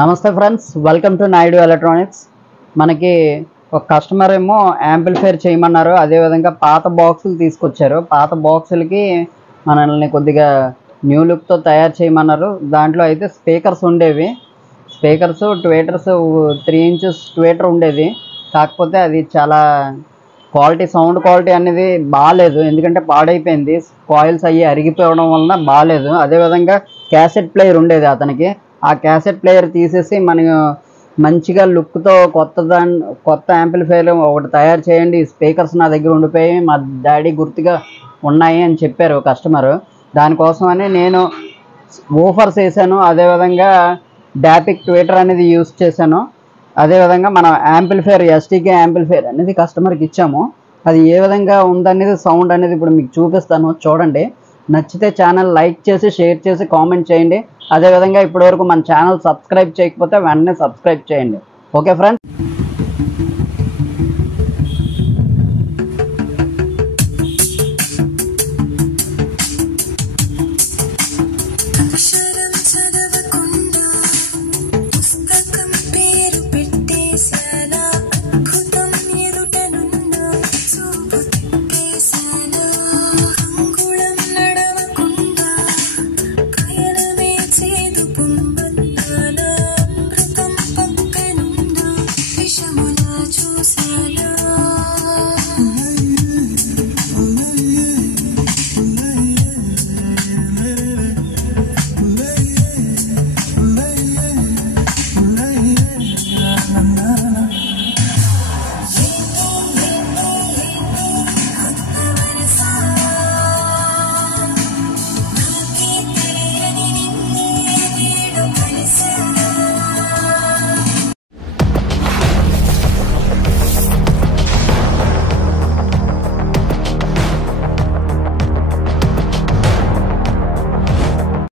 నమస్తే friends, welcome to Naidu electronics. మనకి ఒక కస్టమర్ ఏమో యాంప్లిఫైర్ చేయమన్నారు. అదేవిధంగా పాత బాక్సులు తీసుకొచ్చారు. పాత బాక్సులకి మనల్ని కొద్దిగా న్యూ లుక్తో తయారు చేయమన్నారు. దాంట్లో అయితే స్పీకర్స్ ఉండేవి. స్పీకర్స్ ట్వేటర్స్ 3 ఇంచెస్ ట్వేటర్ ఉండేది. కాకపోతే అది చాలా సౌండ్ క్వాలిటీ అనేది బాగాలేదు, ఎందుకంటే పాడైపోయింది. కాయిల్స్ అయ్యి అరిగిపోవడం వలన బాగాలేదు. అదేవిధంగా క్యాసెట్ ప్లేయర్ ఉండేది అతనికి. ఆ క్యాసెట్ ప్లేయర్ తీసేసి మనం మంచిగా లుక్తో కొత్త యాంప్లిఫైర్ ఒకటి తయారు చేయండి, స్పీకర్స్ నా దగ్గర ఉండిపోయి మా డాడీ గుర్తుగా ఉన్నాయి అని చెప్పారు కస్టమరు. దానికోసమని నేను వూఫర్స్ వేసాను. అదేవిధంగా డాపిక్ ట్విటర్ అనేది యూస్ చేశాను. అదేవిధంగా మనం యాంప్లిఫైర్ ఎస్టీకే యాంప్లిఫైర్ అనేది కస్టమర్కి ఇచ్చాము. అది ఏ విధంగా ఉందనేది సౌండ్ అనేది ఇప్పుడు మీకు చూపిస్తాను, చూడండి. నచ్చితే ఛానల్ లైక్ చేసి షేర్ చేసి కామెంట్ చేయండి. అదేవిధంగా ఇప్పటివరకు మన ఛానల్ సబ్స్క్రైబ్ చేయకపోతే వెంటనే సబ్స్క్రైబ్ చేయండి. Okay friends.